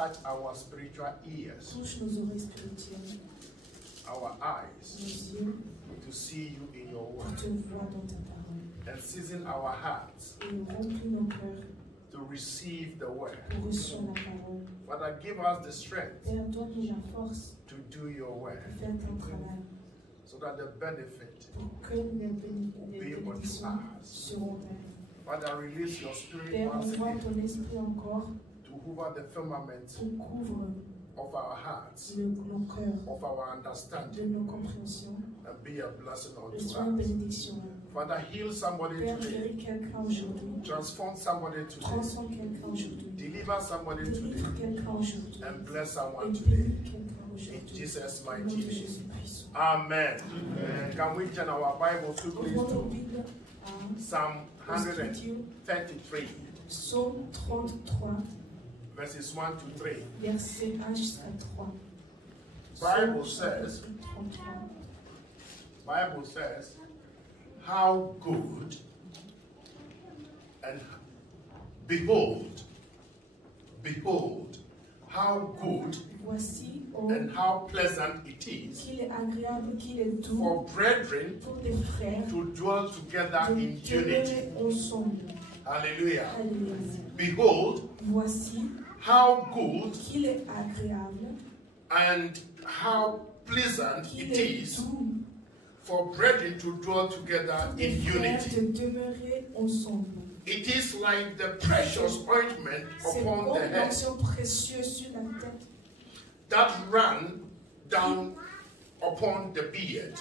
touch our spiritual ears, touche nos oreilles spirituelles, our eyes, nos yeux, to see you in your pour word, te voir dans ta parole. and season our hearts Et remplis nos cœurs to receive the word. pour recevoir la parole. Father, give us the strength Père, donne-nous la force to do your de word, faire ton travail so that the benefit pour que les bénédictions seront telles. Father, release your spirit Père, once envoie again ton esprit encore to hover the firmament qui couvre of our hearts, nos cœurs, of our de understanding, nos compréhensions, and be a blessing de unto soins et us. bénédictions. Father, heal somebody Père, today, guéris quelqu'un aujourd'hui, transform somebody today, transforme quelqu'un aujourd'hui, deliver somebody today, délivre quelqu'un aujourd'hui, and bless someone et today. bénis quelqu'un In aujourd'hui. Jesus' Au nom mighty de name. Jésus puissant. Amen. Can we turn our Bible quickly Ouvrons nos to Bibles à Psalm l'Écriture, 133, Psaume 33, verses 1 to 3. verset 1 jusqu'à 3. Bible says, 33. Bible says, how good and behold, how good Voici, oh, and how pleasant it is qu'il est agréable, qu'il est doux for brethren pour des frères to dwell together de in unity. demeurer ensemble. Hallelujah. Alléluia. Behold, Voici how good qu'il est agréable, and how pleasant qu'il it est is doux for brethren to dwell together pour des in frères unity. de demeurer ensemble. It is like the precious ointment C'est upon comme the head l'onction précieuse sur la tête that ran down upon the beard,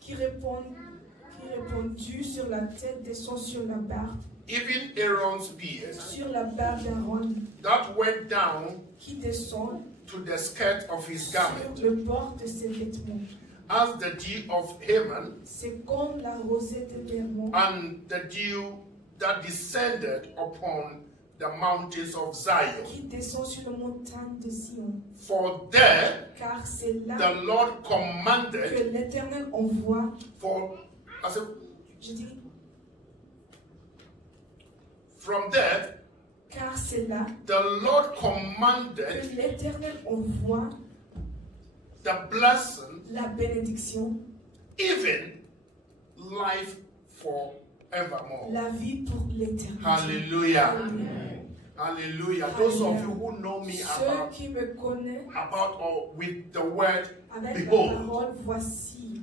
qui répandue sur la tête, descend sur la barbe, even Aaron's beard, sur la barbe d'Aaron, that went down qui descend to the skirt of his sur garment, le bord de ses vêtements. as the dew of Haman, C'est comme la rosée de Hermon and the dew that descended upon the mountains of Zion. qui descend sur la montagne de Sion. For there Car c'est là the Lord que commanded, l'Éternel envoie, for I said, je dis, from there car c'est là the Lord que commanded l'Éternel envoie the blessing, la bénédiction, even life forevermore. la vie pour l'éternité. Hallelujah. Alléluia. Hallelujah. Those of you who know me Ceux qui me connaissent about or with the word avec la behold, parole, voici.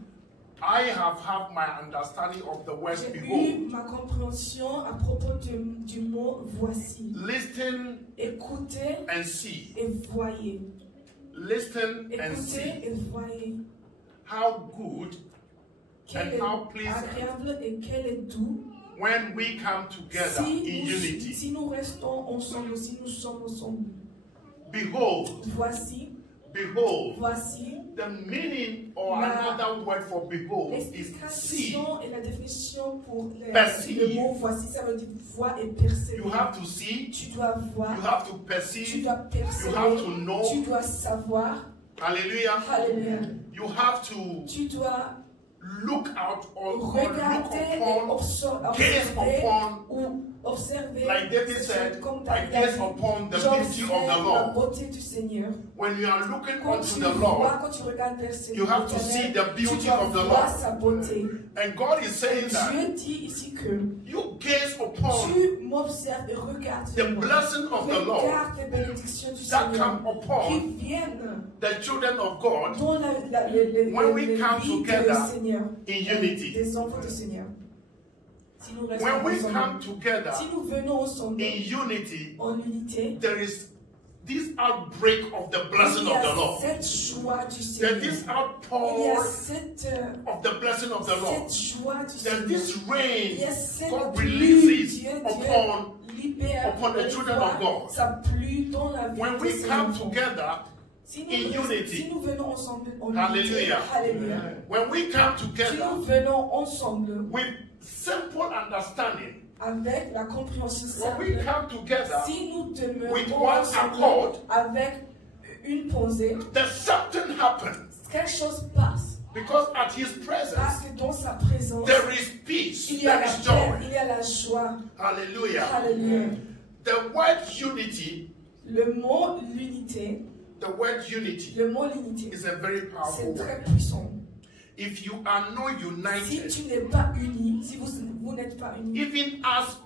I have had my understanding of the word J'ai eu behold. ma compréhension à propos du mot voici. Listen Écoutez and see. et voyez. Listen and Écoutez see et voyez. how good Quel and est how pleasant agréable et quel est doux. when we come together in unity. Si nous restons ensemble, si nous sommes ensemble. Behold, Voici, behold. voici. The meaning or another word for behold is see. L'explication et la définition pour Perceive. le mot voici, ça veut dire voir et percevoir. You have to see, Tu dois voir, you have to tu perceive, dois you have to percevoir, know. tu dois savoir. Hallelujah. Alléluia. You have to Tu dois look out or look regarder et upon, gaze observer upon, ou observer like David said, comme I gaze upon the beauty of the la Lord. beauté du Seigneur. When you are looking Quand unto tu the vois, Lord, quand tu regardes vers ce you have to see the beauty tu dois of the voir Lord. sa beauté. And God is saying that Dieu dit ici que you gaze upon tu m'observes et regardes the blessing of the Lord regarde les bénédictions du that Seigneur come upon qui viennent the children of God dans when we les come vies together du Seigneur, in unity. des enfants du Seigneur. Si nous restons When we ensemble, come together si nous venons ensemble in unity, en unité, there is this outbreak of the blessing il y of the a Lord. cette joie du There's Seigneur. this Il y a outpour cette of the blessing of the Lord. joie du There's Seigneur. this Il rain y a cette God pluie, releases Dieu upon libère upon the children of God. sa pluie dans la vie when de we ses come enfants. together Si in unity. si nous venons ensemble en Hallelujah. unité, Alléluia. When we come Si together nous venons ensemble with simple understanding, avec la compréhension when we simple, come together si nous with demeurons one ensemble accord, avec une pensée, there's something happens. quelque chose passe. Because at his Parce presence, que dans sa présence, there is peace, il y a there la is paix, joy. il y a la joie. Hallelujah. Alléluia. The word unity Le mot l'unité, the word unity le mot l'unité, is a very powerful c'est très word. puissant. If you are not Si united, tu n'es pas uni, si vous n'êtes pas uni, even as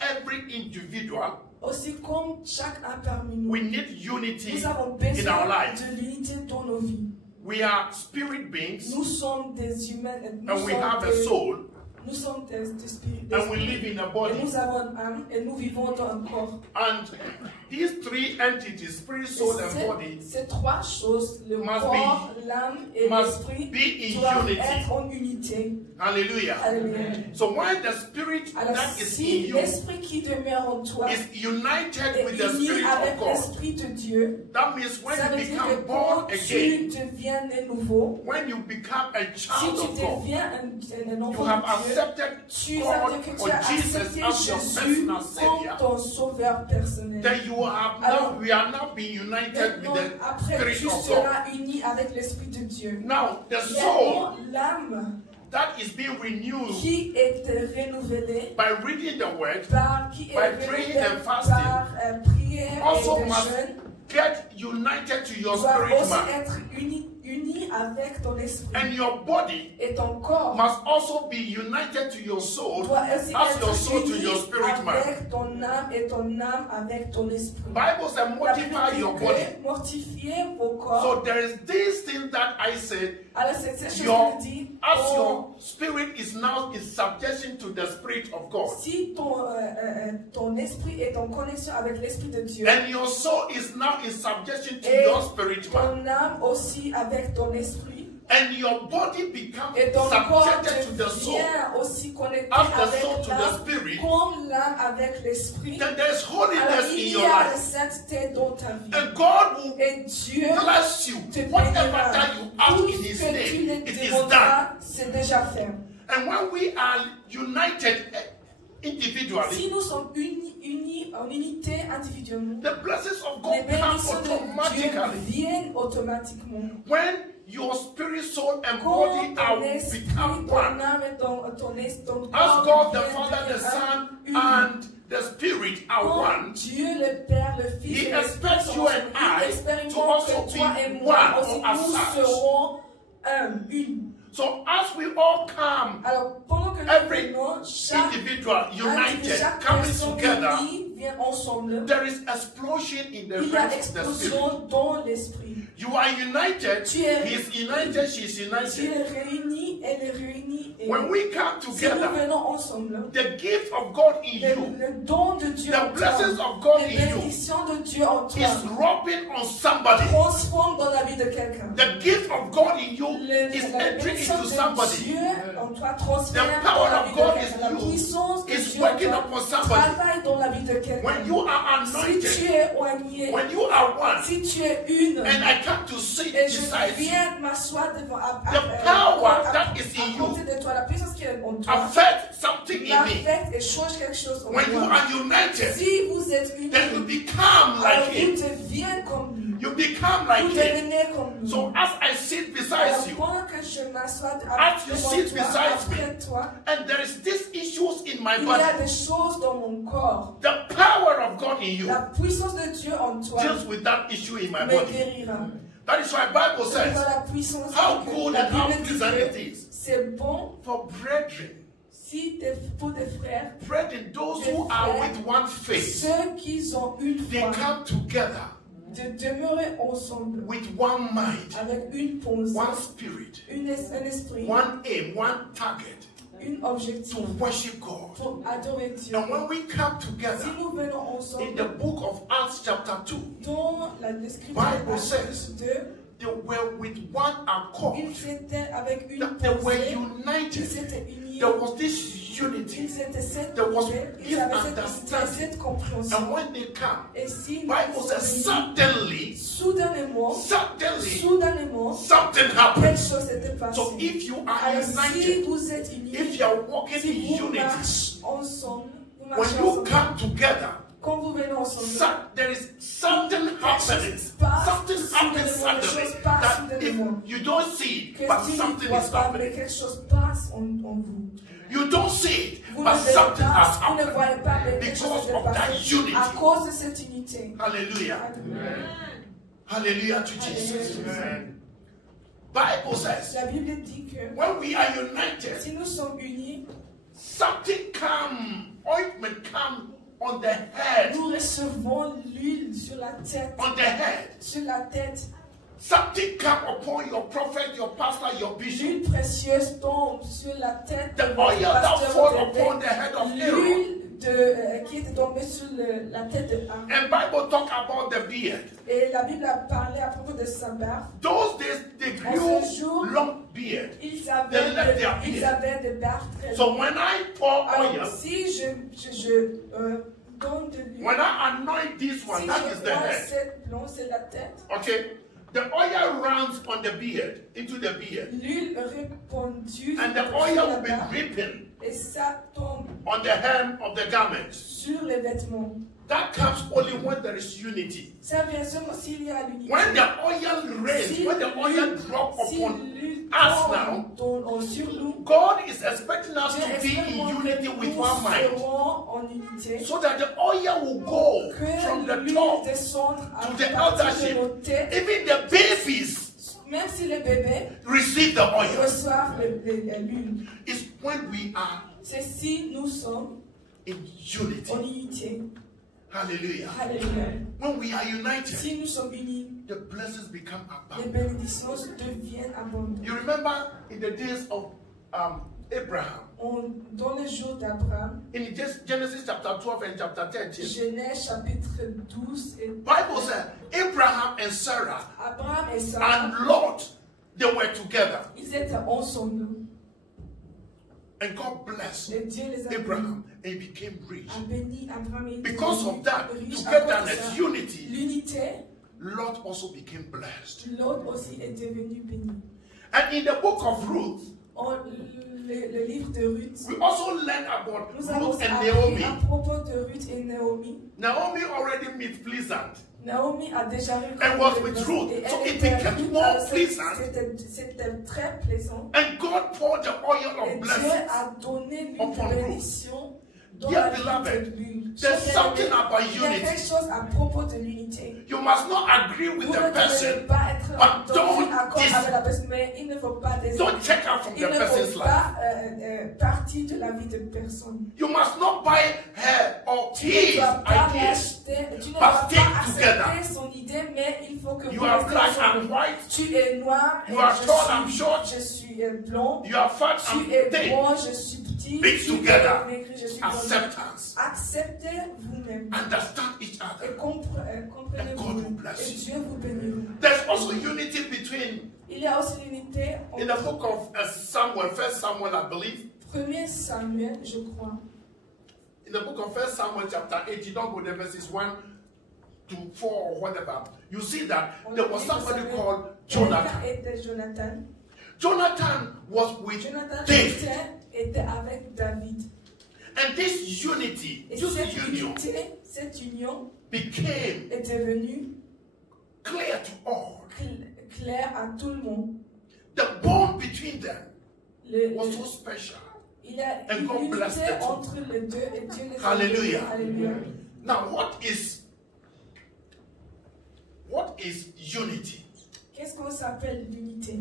every individual, aussi comme chacun parmi nous, we need unity nous avons in our besoin lives. de l'unité dans nos vies. We are spirit beings Nous sommes des humains, and we have a soul nous sommes des esprits, and we live in a et body. nous avons une âme et nous vivons dans un corps. And these three entities, spirit, soul, and body, Ces trois choses, le must corps, l'âme et must l'esprit, be in doivent unity. être en unité. Hallelujah. Alléluia. So when the spirit Alors that is in si you l'esprit qui demeure en toi is united est with the uni spirit avec of God, l'esprit de Dieu, that means when ça veut you dire que become quand born tu again, deviens né nouveau, when you become a si child tu of God, deviens un you enfant have de Dieu, accepted tu God as, que or tu as Jesus accepté as your Jésus personal comme Savior. ton sauveur personnel. Then you have now, we are now being united with Maintenant, the après, spirit tu of God. seras uni avec l'esprit de Dieu. Now, the soul Maintenant, l'âme that is being renewed qui est renouvelée by reading the word qui est by praying renouvelée and fasting par prière also et de must jeûne, get united to your doit spirit aussi man. être uni avec ton esprit. And your body Et ton corps must also be united to your soul doit aussi as your être soul to uni your spirit man. avec ton âme et ton âme avec ton esprit. Bible says La mortify Bible your dit body. que mortifiez vos corps. So there is this thing that I said, Alors c'est cette chose your, qu'il dit. as your spirit is now in subjection to the spirit of God, Si ton esprit est en connexion avec l'esprit de Dieu, and your soul is now in subjection to et your spirit man, ton âme aussi avec ton esprit, and your body becomes et ton corps subjected to the soul, devient aussi connecté as the avec soul to the l'âme, spirit, comme l'âme avec l'esprit. then there's Alors holiness in il y your a la life. sainteté dans ta vie. And God will Et Dieu bless you. te Whatever bénira. that you ask Tout in ce His que tu name, ne it is demanderas, done. c'est déjà fait. And when we are united individually, Si nous sommes unis en unité individuellement, the blessings of les God come bénédictions de Dieu automatically. viennent automatiquement. When your spirit, soul, and Quand body ton are esprit, become ton one, âme et ton as corps God the viennent Father, the devenir Son, unis. and the Spirit are Quand one, Dieu le Père, le Fils He et l'Esprit expects sont you and ensemble, I il expérimente to also que toi be et moi one aussi or as nous such. serons une. So as we all come, Alors pendant que every nous venons, chaque individual united, chaque coming personne together, unie vient ensemble. there is explosion in the Il y a realms of the Spirit. explosion dans l'esprit. You are united, Tu es- He's united, she's Tu united. es réunis, elle est réunie. Et When we come si nous together, venons ensemble, the gift of God in you le don de Dieu en The blessings toi, of God les in you bénédictions de Dieu en toi, is rubbing on somebody. transforme dans la vie de quelqu'un. The gift of God in you is La entering bénédiction into de somebody. Dieu en toi transfère The dans power la of vie God de is quelqu'un. La you. puissance de Is Dieu en working toi upon somebody. travaille dans la vie de quelqu'un. When you are Si tu anointed, es oigné, when you are one, si tu es une, and I come to sit et je beside you, viens m'asseoir devant The power that is in you côté de toi, la puissance qui est en toi, affect something in me. l'affecte et change quelque chose en When you moi. are united, Si vous êtes unis, then you become alors like vous Him. devenez comme lui. You become Vous like Him. devenez comme lui. So as I sit beside Alors, you, pendant que je m'assois As you devant sit toi, beside me, après toi, and there is these issues in my il y a body, des choses dans mon corps. the power of God in you La puissance de Dieu en toi deals with that issue in my me body. guérira. That is why Bible Dans says, la puissance how que good la and how Bible dit pleasant que it is c'est bon for brethren, pour des frères, brethren, those who are with one faith, ceux qui ont une they foi, come together de demeurer ensemble with one mind, avec une pensée, one spirit, un esprit, one aim, one target un to objectif worship God. pour adorer Dieu. And when we come Si together nous venons in ensemble the book of Acts chapter 2, dans la description Bible de says, 2, they were with one accord, ils étaient avec une that they were pensée, united. ils étaient unis, There was this unity. ils étaient cette There was unité, this ils avaient understanding. cette compréhension. And when they come, Et si Bible says suddenly, soudainement, soudainement, something quelque happened. chose s'était passé. So if you are Alors si united, vous êtes unis, if you are walking si in vous unity, marchez ensemble, vous when marchez you ensemble, come together, quand vous venez ensemble, there is something happening. Something happens suddenly that if you don't see it, que but si something vous ne is voyez pas, mais happening. quelque chose passe en vous. You don't see it, Vous but ne verrez something pas, has vous ne happened voyez pas, mais quelque because chose s'est of that passé unity. à cause de cette unité. Hallelujah. Hallelujah to Jesus. Alléluia. Bible says, La Bible dit que when we are united, si nous sommes unis, something come, ointment come on the head, nous recevons l'huile sur la tête. on the head. Sur la tête, Something come upon your prophet, your pastor, your bishop. l'huile précieuse tombe sur la tête The de oil votre that pasteur fall ou upon the d'évêque. head of Aaron. L'huile qui était tombée sur la tête de Aaron. And Bible talk about the beard. Et la Bible a parlé à propos de sa barbe. Those days they En grew ce jour, long beard. Ils They left their beard. avaient des barbes très So longues. when I pour Alors, oil, si je donne de l'huile, when I anoint this one, si that je is the vois head. cette blonde, c'est la tête. Okay? The oil runs on the beard, into the beard. L'huile répandue And the sur oil la will be barbe. dripping Et ça tombe on the hem of the garment. sur les vêtements. That comes only when there is unity. Ça vient seulement s'il y a l'unité. When the oil rains, when the oil drop si upon l'huile us now, tombe sur nous, God is expecting us Dieu to be espère in que unity with nous one mind. serons en unité. So that the oil will go from Que the l'huile top descende à to the partir de eldership. nos têtes. Even the babies Même si les bébés receive the oil. reçoivent l'huile. It's when we are C'est si nous sommes in unity. en unité. Hallelujah. Alléluia. When we are united, Si nous sommes unis, the blessings become les abundant. bénédictions deviennent abondantes. You remember in the days of Abraham, Dans les jours d'Abraham, in Genesis chapter 12 and chapter 13, Genèse chapitre 12 et Bible said Abraham and Sarah Abraham et Sarah, and Lot, they were together. ils étaient ensemble. And God blessed Et Dieu les a Abraham and he became rich. a béni Abraham et Because of that, riche à cause togetherness, de ça. unity, L'unité, Lot also became blessed. l'autre aussi est devenu béni. And in the book of Ruth, Le livre de Ruth, we also learn about nous avons Ruth and appris Naomi. à propos de Ruth et Naomi. Naomi already met pleasant Naomi a déjà and was with Ruth, et so elle it était became Ruth, more alors pleasant. C'était très plaisant. And God poured the oil Et of Dieu blessings. a donné l'huile upon de Ruth. bénédiction dans Dear la vie beloved, de l'huile. there's Chers something bien-aimés, about il y a unity. quelque chose à propos de l'unité. You must not agree with Vous the ne devez person. pas être but dans don't un accord dis- avec la personne, mais il ne faut pas Don't check out from il the ne person's faut life. pas partir de la vie de personne. You must not buy her or Tu ne his dois pas ideas. l'acheter, tu ne But dois stick pas together. accepter son idée, mais il faut que You vous are restez black ensemble. and white. Tu es noir, You are tall, I'm je short. suis blond, You are fat and tu es thin. grand, je suis petit, Be tu together. es maigri, je suis grand. Acceptance. Acceptez vous-même Understand each et other. And God comprenez-vous will bless et you. Dieu vous bénira. There's also unity between, Il y a aussi l'unité in the entre book of Samuel, 1 Samuel, I believe. 1 Samuel, je crois. In the book of 1 Samuel, chapter 8, you don't go there, verses 1 to 4 or whatever. You see that there was somebody called Jonathan. Était Jonathan. Jonathan was with Jonathan David. était avec David. And this unity, Et this cette union, unité, cette union became est devenue clear to all. claire à tout le monde. The bond between them Le- was so special. il y a And une God bless unité them. entre les deux et Dieu les a Hallelujah. bénis. Alléluia. Now, what is unity? Qu'est-ce qu'on s'appelle l'unité?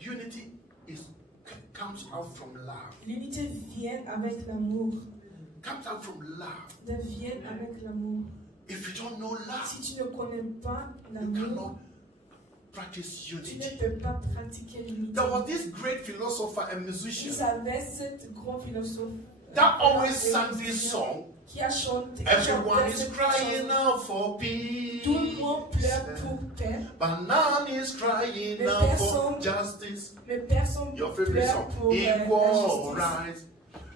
Unity comes out from love. L'unité vient avec l'amour. Comes out from love. Vient avec l'amour. If you don't know love, Si tu ne connais pas you l'amour, cannot practice tu unity. ne peux pas pratiquer l'unité. There was this great philosopher and Ils musician avaient cet grand philosophe that always sang this song. qui a chanté. Everyone is cette crying chanson. out for peace. Tout le monde pleure pour paix, But none is crying Mais out for personne- justice. mais personne Your favorite pleure song. pour Equal la rights.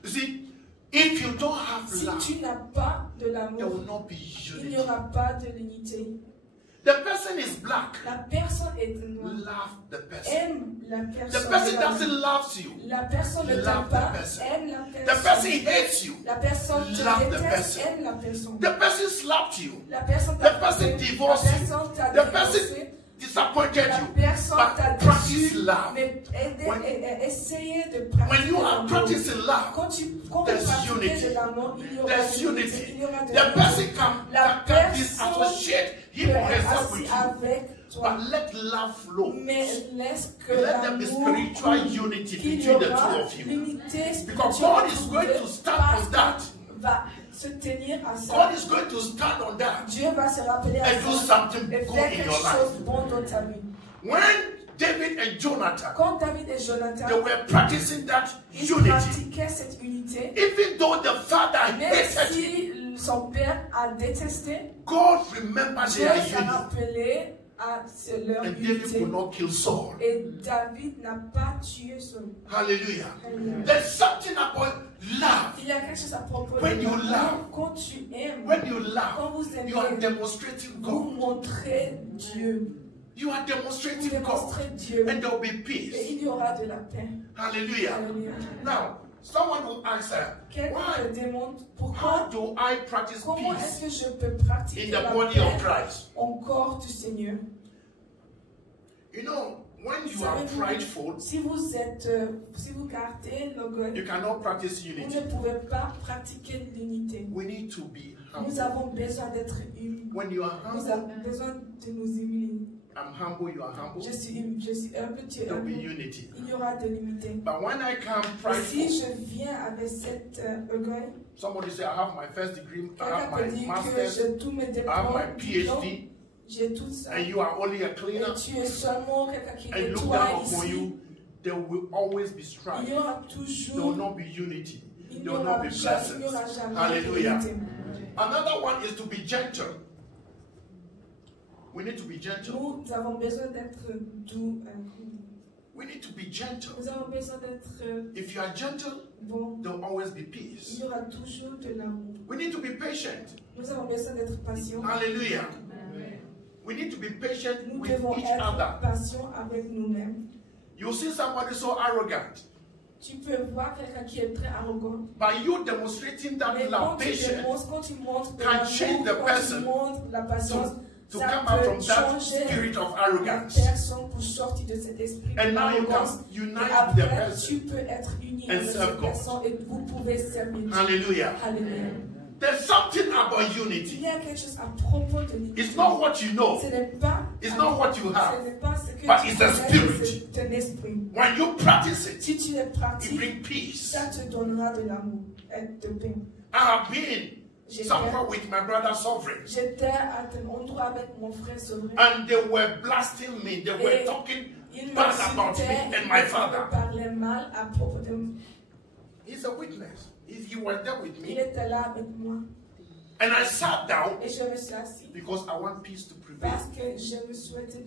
You see, if you don't have justice. Si love, tu n'as pas de there l'amour, will not be il unity. n'y aura pas de l'unité. The person is black. La personne est noire. Love the person. Aime la The personne. person doesn't love you. La personne ne Love t'aime the pas. person. Aime la The personne. person hates you. La personne te Love the déteste. person. Aime la personne. The person slapped you. La personne The person divorced you. t'a The person divorcé. disappointed La you. personne t'a But practice déçu, love. mais When- essayez de When pratiquer you are l'amour. practicing love, Quand vous there's pratiquez unity. de l'amour, il y aura There's de l'unité, unity. il y aura de The person l'unité. can disassociate Peut him or être herself assis with you. avec toi, But let love flow. mais laisse que Let there be l'amour spiritual coule, unity qu'il y between the aura two of you. l'unité Because spirituelle God is entre going vous to deux, stand parce on that. qu'il va se tenir à ça. God is going to stand on that Dieu va se rappeler à and do ça something et good faire in quelque your life. chose de bon dans ta vie. When David and Jonathan, Quand David et they Jonathan, were practicing that ils unity, pratiquaient cette unité, even though the father même hated him, si son père a détesté, God remembered Dieu their s'est union. rappelé à leur And David unité. could not kill Saul. Et David n'a pas tué Saul. Hallelujah. Alléluia. There's something about love. Il y a quelque chose à propos de When you l'amour. love, Quand tu aimes, When you quand love, vous aimez, you are demonstrating vous God. montrez Dieu. You are Vous demonstrating God. démontrez Dieu. And there will be Et peace. il y aura de la paix. Hallelujah. Alléluia. Now, someone will ask her, Quelqu'un why? te demande How pourquoi, do I practice comment peace est-ce que je peux pratiquer in la the body of paix Christ? au corps du Seigneur. You know, when you are Savez-vous, prideful, si vous gardez l'orgueil, you cannot practice vous unity. ne pouvez pas pratiquer l'unité. We need to be Nous humble. avons besoin d'être humains. When you are Nous humble, avons besoin de nous humilier. I'm humble, you are humble. Je suis humble, tu es There will be humble. unity. Il y aura de l'unité. But when I come Et si prideful, je viens avec cet orgueil, somebody say, I have my first degree, I quelqu'un have peut my dire que master's, j'ai tous mes I have my diplômes, PhD, j'ai tout ça. and you are only a Et cleaner, tu es seulement quelqu'un qui and look nettoie down upon ici. you, there will always be Il strife. y aura There will toujours, not be unity. il n'y There will aura not be jamais, blessings. il n'y aura jamais Hallelujah. d'unité. Another one is to be gentle. We need to be gentle. Nous avons besoin d'être doux. We need to be gentle. Nous avons besoin d'être If you are gentle, bons. there will always be Il peace. y aura toujours de l'amour. We need to be patient. Nous avons besoin d'être patients. Hallelujah. We need to be patient Nous with devons each être other. patients avec nous-mêmes. You see somebody so arrogant, Tu peux voir quelqu'un qui est très arrogant. by you demonstrating that Mais quand love, tu patience, démontres, quand tu montres de can change the l'amour, quand person tu montres la patience, to ça come out peut from that changer spirit of la arrogance. personne pour sortir de cet esprit And now you d'arrogance. can Et unite with the après, person. tu peux être uni and avec serve cette God. personne et vous pouvez servir Dieu. Hallelujah. Alléluia. There's something about Il unity. y a quelque chose à propos de l'unité. It's not what you know. Ce n'est pas, It's not what you have. ce n'est pas ce que But tu it's the connais, spirit. c'est un esprit. When you practice it, Si tu le it pratiques, brings peace. ça te donnera de l'amour et de paix. I have been J'étais somewhere with my brother Sovereign, j'étais à un endroit avec mon frère Sovereign. and they were blasting me. They were Et talking il bad about m'insultait, me and il my me father. parlait mal à propos de moi. He's a witness. He was there with Il me. était là avec moi. And I sat down Et je me suis assis because I want peace to prevail. parce que je me souhaitais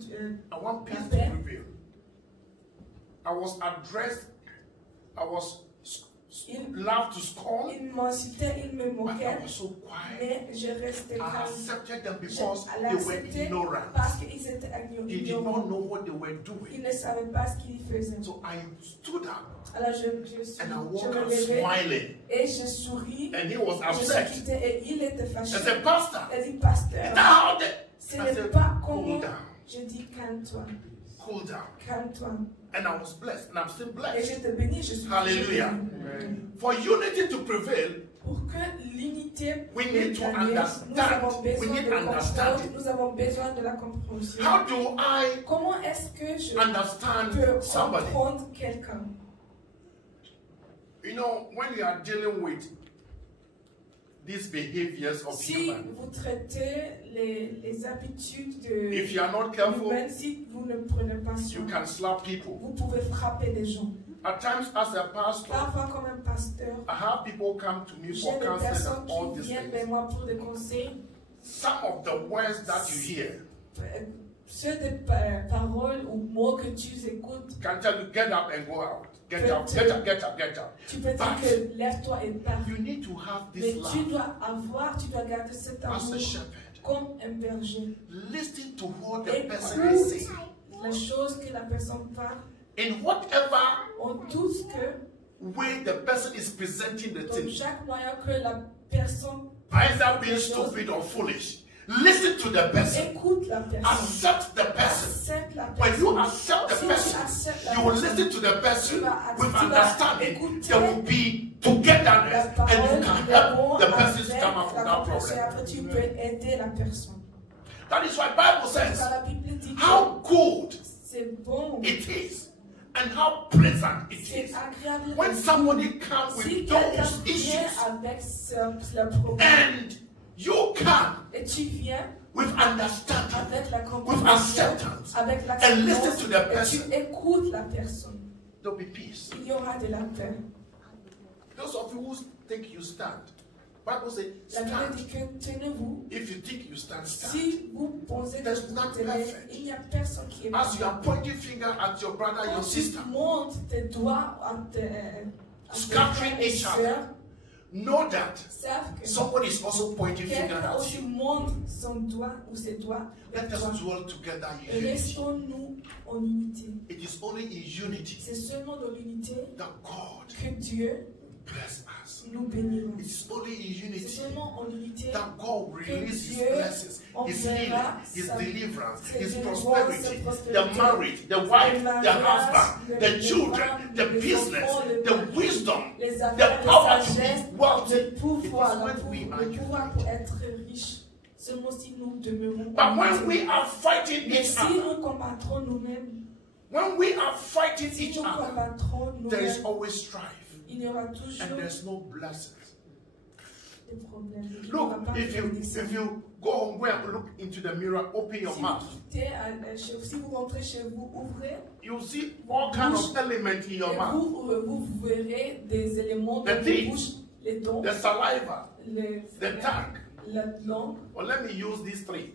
I want peace to paix. prevail. I was addressed, I was laughed to scorn, il m'insultait, il me but I moquait, was so quiet. mais je restais I calme. accepted them Je because they were l'acceptais ignorant. parce qu'ils étaient They did ignorants. not know what they were Ils doing. ne savaient pas ce qu'ils faisaient. So I stood up Alors je and I me walked out levais smiling. et je souris. And he was Je le upset. quittais et il était I fâché. said, Pastor, Il dit, is pasteur, that how they? ce I n'est said, pas cool comment. down, Je dis, calme-toi, cool down. calme-toi. And I was blessed, and I'm still Et blessed. je te bénis, je suis Hallelujah. béni. For unity to prevail, Pour que l'unité We puisse need to gagner, understand. nous avons We besoin need de understanding. comprendre, nous avons besoin de la compréhension. how do I Comment est-ce que je understand peux somebody? comprendre quelqu'un? You know, when you are dealing with these behaviors of Si humans, vous traitez les habitudes de if you are not careful, humaines, si vous ne prenez pas you soin, can slap people. vous pouvez frapper des gens. At times, as a pastor, Parfois, comme un pasteur, I have people come to me j'ai for des counseling personnes and all qui these viennent vers things. moi pour des conseils. Some of the words that you hear Ceux des paroles ou mots que tu écoutes, can tell you, get up and go out. Get up, But- get up, get up, get up. tu peux dire But que lève-toi et pars. you need to have Mais this tu love dois avoir, tu dois garder cet as amour a shepherd. comme un berger. Listen to what the person Écoute is saying. les choses que la personne parle In whatever en tout ce que, way the person is presenting the dans thing, chaque moyen que la personne either being les choses, stupid or foolish, Listen to the person. Écoute la personne. Accept the person. Accepte la When you personne. accept the Si tu person, acceptes la you will personne, listen to the person tu vas- with tu vas understanding. écouter There will be togetherness, and you can help the person to come out from that problem. Après, tu peux aider la personne. That is why Bible says Car la Bible dit how good c'est bon, it is and how pleasant it c'est is agréable. when somebody comes Si with quelqu'un those vient issues avec le problème and you come et tu viens with understanding, avec la with compréhension, acceptance, avec and listen l'acceptance, to the et person, tu écoutes la personne, there'll be peace. il y aura de la paix. Those of you who think you stand, Bible says La Bible stand. dit que tenez-vous. If you think you stand, stand. Si vous pensez que There's vous none tenez, perfect. il n'y a personne qui est As you are pointing finger at your brother, your Quand sister, tu montes tes doigts à tes scattering frères et each sœurs, other, know that savent que somebody is also pointing finger quelqu'un at aussi you. monte son doigt ou ses doigts vers Let us toi. dwell together in unity. Restons-nous en unité. It is only in unity C'est seulement dans l'unité that God que Dieu bless us. nous bénira. It is only in C'est unity seulement en unité that God releases His Dieu blessings, His healing, enverra His sa- deliverance, ses His délivrances, prosperity, sa the prospérité, marriage, the le wife, the mariage, husband, les the children, femmes, the les business, enfants, le the mari, wisdom, les the affaires, power la to sagesse, be wealthy. le It pouvoir, is when we are le pouvoir united. pour être riche. Seulement si nous demeurons But en when unité. we are fighting Mais each si other, nous combattrons nous-mêmes, when we are fighting si each nous other, combattrons there is nous-mêmes, always strife il y aura and toujours there's no blessings. des problèmes. Il n'y aura Look, pas de if bénédiction. you go home, go and look into the mirror, open your Si mouth, vous quittez si vous rentrez chez vous, ouvrez you'll see all kinds of elements in your et mouth. vous verrez des éléments The dans vos teeth, bouches, les dents, the saliva, les the tongue. la langue Well, let me use these three.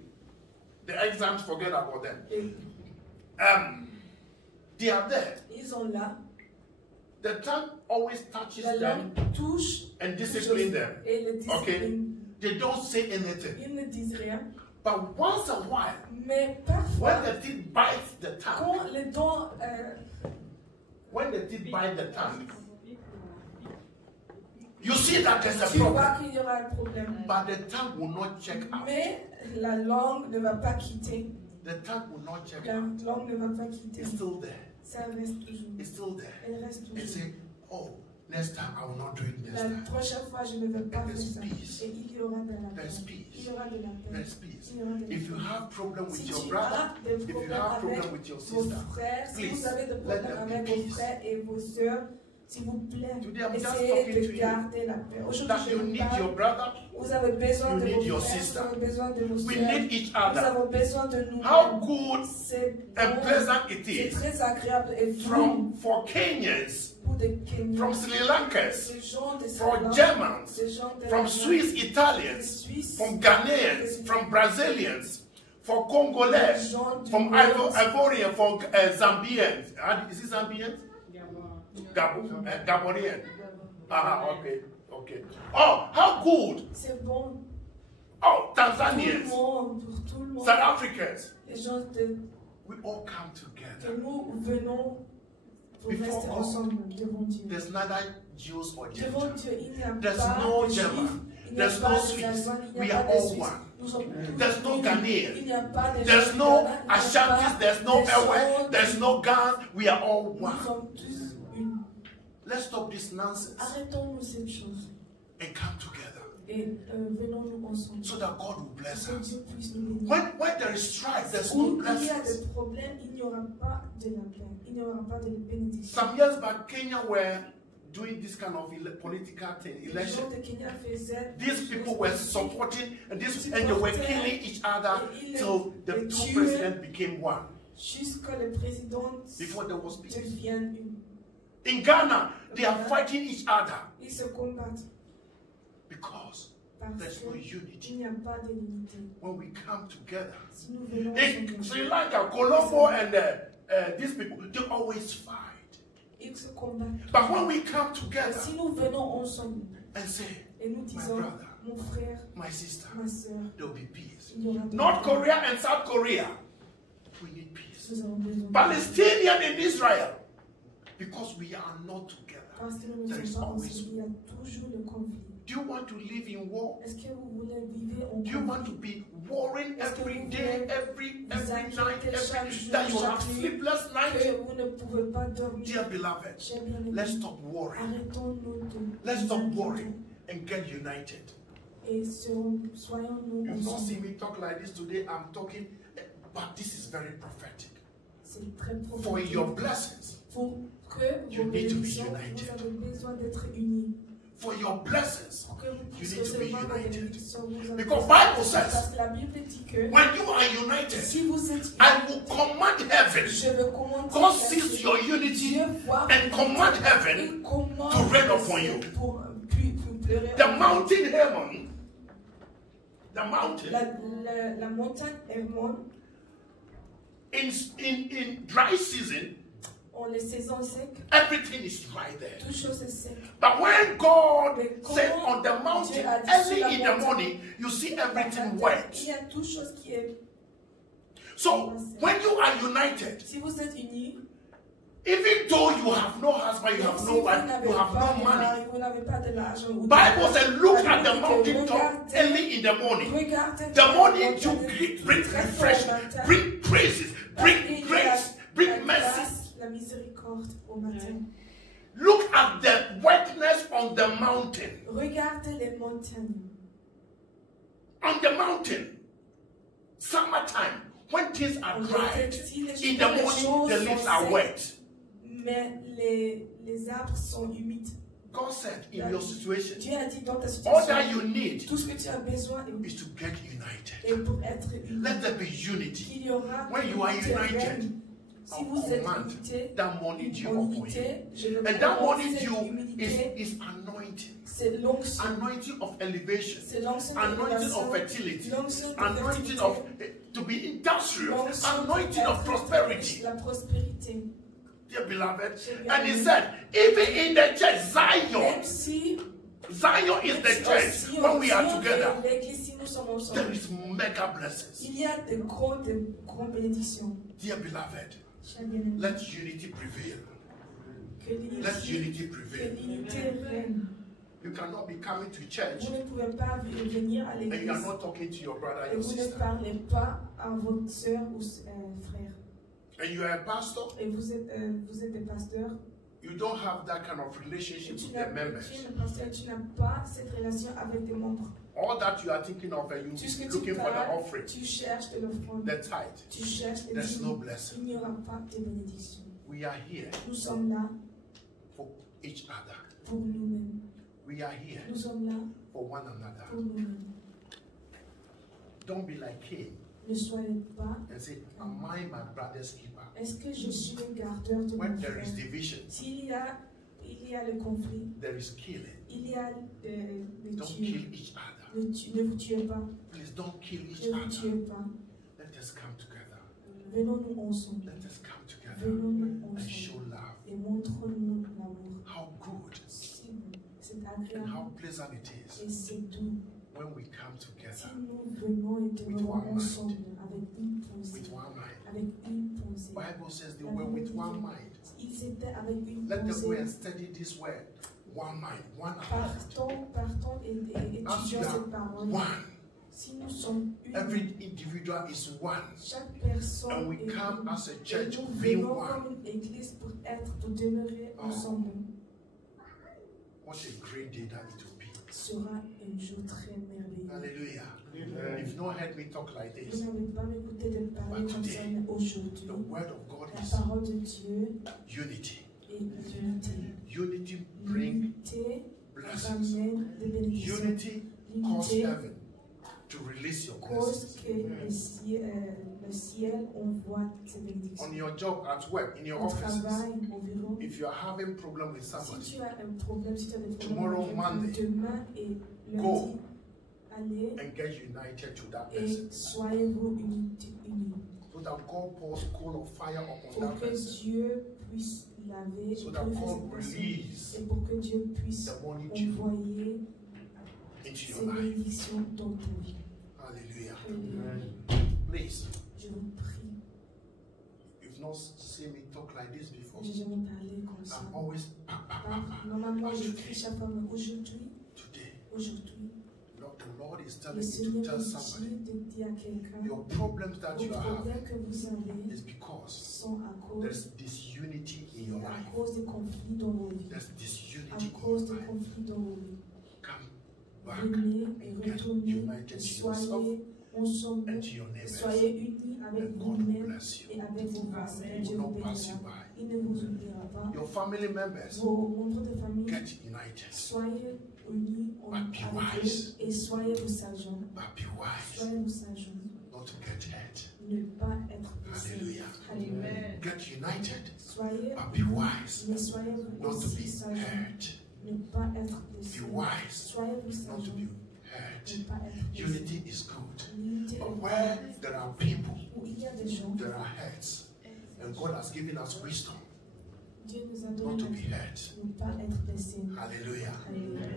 The exams, forget about them. et They are there. ils sont là. The tongue always touches La them langue touche and discipline them. et les Okay? discipline. They don't say anything. Ils ne disent rien. But once a while, Mais parfois, when the teeth bite the tongue, quand les dents when the teeth bite the tongue, you see that there's a tu vois problem. qu'il y aura un problème. But the tongue will not check out. Mais la langue ne va pas quitter. The tongue will not check La out. langue ne va pas quitter. It's still there. Ça reste toujours. It's still there. Elle reste And toujours. say, oh, next time I will not do it next La time. prochaine fois, je ne vais pas faire There's ça. peace. Et il y aura de la paix. There's Il peace. y aura de la paix. There's peace. Il y aura de la If you paix. have problem with Si your tu brother, as des if you problèmes have problem avec with your vos sister, frères, si please, vous avez des let problèmes there be avec vos peace. frères et vos sœurs, s'il vous plaît, Today I'm just essayez talking to de you garder la paix. Aujourd'hui, that je you vous need parle. your brother, Vous avez besoin you de need vos your frères, sister. vous avez besoin de vos we sœurs. need each Nous other. avons besoin de nous. How good C'est and bon, pleasant it c'est is très agréable et doux for Kenyans, pour des Kenyans, from Sri Lankans, des gens de for Sri Lanka, Germans, des gens de from la- Swiss des Italians, Suisses, from Ghanaians, from Brazilians, for Congolese, from Ivorian, from Zambians. Is it Zambians? Gabonian. Okay. Oh, how good. C'est bon Oh, pour tout le Tanzanians, monde, pour tout le monde. South Africans. Les gens de We all come que together. nous venons pour Before rester God, ensemble devant Dieu. There's neither Jews or Devant Gentiles. Dieu, il n'y a There's pas no de German. Juifs, il n'y a There's pas no de Swiss. Allemands, il We n'y a are pas de all Suisses. one. Nous sommes tous There's no unis. Ghanaian. Il n'y a pas de There's gens du no Ghana, il n'y a Ashantis, pas there's no des gens Ewe, there's no Gans. We are all Nous one. sommes tous unis. Let's stop this nonsense Arrêtons-nous cette chose and come together et venons-nous ensemble. so that God will bless Que us. Dieu puisse nous bénir. When there is strife, there's no Où il y a blessings. des problèmes, il n'y aura pas de la paix, il n'y aura pas de bénédiction. Some years back, Kenya were doing this kind of political thing, Les election. gens de Kenya faisaient These people were supporting and they were killing each other till the two presidents became one. jusqu'à le président Before there was peace. devienne une. In Ghana, they are fighting each other Ils se combattent because parce there's no qu'il unity. n'y a pas de l'unité. When we come together, Si nous venons in ensemble, Sri Lanka, Colombo, and these people, they always fight. ils se combattent. But when we come Et together si nous venons ensemble and say, et nous disons, brother, mon frère, my sister, ma soeur, there'll be peace. il y aura de North Korea and South Korea, we need peace. Nous avons besoin. Palestinian and Israel, because we are not together. Parce que nous ne There is sommes pas always ensemble, il y a toujours le conflit. Do you want to live in war? Est-ce que vous voulez vivre en Do you conflit? want to be worrying Est-ce que every vous day, voulez every vous night, inquiéter chaque jour, that you have chaque nuit, sleepless nights? que vous ne pouvez pas dormir? Dear beloved, Chers bien-aimés, let's stop worrying. arrêtons-nous de Let's nous stop inquiéter worrying and get united. et soyons-nous You've not ensemble. seen me talk like this today. I'm talking, but this is very prophetic. C'est très For prophétique. your blessings, Pour que you vos need to be bénédictions, united. vous avez besoin d'être unis. For your blessings, Pour que vous you puissiez need to be recevoir vos united. bénédictions, vous avez Because besoin- Bible says, parce que la Bible dit que when you are united, si vous êtes I will command heaven. je veux commenter God sees your unity Dieu voit and command heaven et commande to rain upon you. pour pleurer. The mountain Hermon, the mountain, La montagne Hermon, in dry season, en les saisons secs, everything is dry there. toute chose est sec. But when God Mais said comment on the mountain, Dieu a dit early sur la in the montagne, morning, you see everything Il wet. y a toute chose qui est. So when you are united, Si vous êtes unis, even though you have no husband, you have si no vous wife, n'avez you have pas no de money. mari, vous n'avez pas de l'argent, ou Bible says, look La at the Bible dit que mountain top regardez- early in the morning. regardez The morning la you montagne bring très fort refreshment, au matin. bring praises, Il bring y a grace, la bring mercy. grâce, la miséricorde au matin. Look at the wetness on the mountain. Regardez les montagnes. On the mountain, summertime, when things are dried, in the morning the leaves are wet. Mais les arbres sont humides. God said, in your situation, Dieu a dit dans ta all that situation, you need tout ce que tu as besoin is to get united. est pour être uni. Let there be unity. Qu'il y aura When you are unité united, réelle. Si I'll vous êtes command unité, that morning dew en upon you. unité, je le And that commande morning cette dew humilité. is anointing. C'est l'onction. Anointing of elevation. C'est l'onction Anointing d'élévation. of fertility. L'onction de Anointing fertilité. of to be industrious. L'onction Anointing of d'être prosperity. La prospérité. Dear beloved. J'ai And he bien said, even in the church, Zion. Même si Zion is the church when we are together. L'église, si nous sommes There ensemble, is mega blessings. il y a de grandes bénédictions. Dear beloved, Chers bien-aimés, let unity prevail. que Let l'unité unity que prevail. l'unité règne. You cannot be coming to church Vous ne pouvez pas venir à and you are l'église not talking to your brother et and vous ne sister. parlez pas à votre soeur ou frère. And you are a pastor, Et vous êtes des pasteurs. you don't have that kind of relationship Tu with n'as the members. tu n'as pas cette relation avec des membres. All that you are thinking of, and Tout ce you que looking tu for the parles, offering, tu cherches de l'offrande. the tithe. Tu cherches les There's no dîmes. blessing. Il n'y aura pas de bénédiction. We are here Nous sommes là for each other. pour nous-mêmes. We are here Nous sommes là for one another. pour nous-mêmes. Don't be like Cain Ne soyez pas. and say, am I my brother's keeper? Est-ce que je suis le gardeur de mon When there is frère? division, S'il y a le conflit, there is killing. il y a le Don't tuer. kill each other. Ne vous tuez pas. Please don't kill each Ne vous other. tuez pas. Let us come together. Venons-nous ensemble. Let us come together Venons-nous and show ensemble. love. Et montrons-nous l'amour. How good Si c'est and agréable how pleasant it is et c'est doux. when we come Si together nous venons et demeurons one mind. ensemble avec une pensée. with one mind. Avec une pensée. Bible says they were with one mind. Ils étaient avec une Let them go pensée. and study this word. One mind, one heart. Partons et As you étudions cette are parole. one, Si nous sommes une, every individual is one. chaque personne And we est come une. as a Et church nous being venons one. comme une église pour demeurer Oh. ensemble. What a great day that it will be. Sera un jour très merveilleux. Hallelujah. If you not heard me talk like Vous this, n'avez pas m'écouté de parler But comme ça, today, mais aujourd'hui, the word of God la is parole de Dieu unity. est l'unité. Unity bring L'unité blessings. ramène des bénédictions. Unity cause L'unité heaven to release your cause blessings. que le ciel envoie ses bénédictions. On your job, at work, in your Au offices, travail, au bureau. if you are having problem with Si somebody, tu as un problème, si tu as des problèmes Tomorrow, avec Monday, demain et go lundi, allez and get united to that et person, soyez-vous unis. so that God pours coal of fire upon Pour that que person, Dieu puisse laver so et that purifier God cette personne. release Et pour que Dieu puisse the morning dew envoyer into ses your life. bénédictions dans ta vie. Hallelujah. Alléluia. Please, Je vous prie. you've not seen me talk like this before. J'ai jamais parlé comme ça. I'm always Normalement, j'écris chaque fois, mais aujourd'hui, today. aujourd'hui, Lord, the The Lord is Le telling me to Seigneur tell me somebody, dit de dire à quelqu'un, your problems that vos you are having problèmes que vous avez is because sont à cause, there's disunity in your à life. cause des conflits dans vos vies. There's À disunity in cause your des life. conflits dans vos vies. Come back Venez et and get retournez, united et to yourself soyez ensemble, and to your et neighbors. soyez unis avec And God will vous-même bless you. et avec vos voisins. He Dieu will vous not pass you bénira. by. Il ne vous oubliera pas. Your family members, Vos membres de famille, get united. soyez unis But be avec wise. eux et soyez vos sages. But be wise Soyez vos sages. not to get hurt. Ne pas être blessés. Hallelujah. Alléluia. Get united, Soyez, but be wise mais soyez vous not to aussi be sages. hurt. Ne pas être Be blessés. wise Soyez vous not sages. to be Ne hurt. pas être blessés. Unity is good. L'unité est But where there are people, où il y a des gens, there are hurts. And God has given us wisdom Dieu nous a not donné to la be vie, hurt. ne pas être blessés. Hallelujah. Alléluia.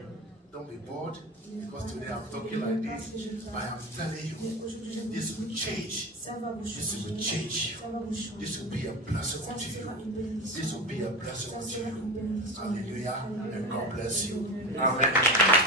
Don't be bored Ne because pas today être I'm talking blessés, like parce this. que je But parle. I'm telling you, Mais aujourd'hui, je vous this will dis, change. ça va vous This will changer. change you. Ça va vous changer. This will be a blessing Ça unto sera you. une bénédiction. This will be a blessing Ça unto sera you. une bénédiction. Hallelujah. And God bless you. Alléluia. Amen.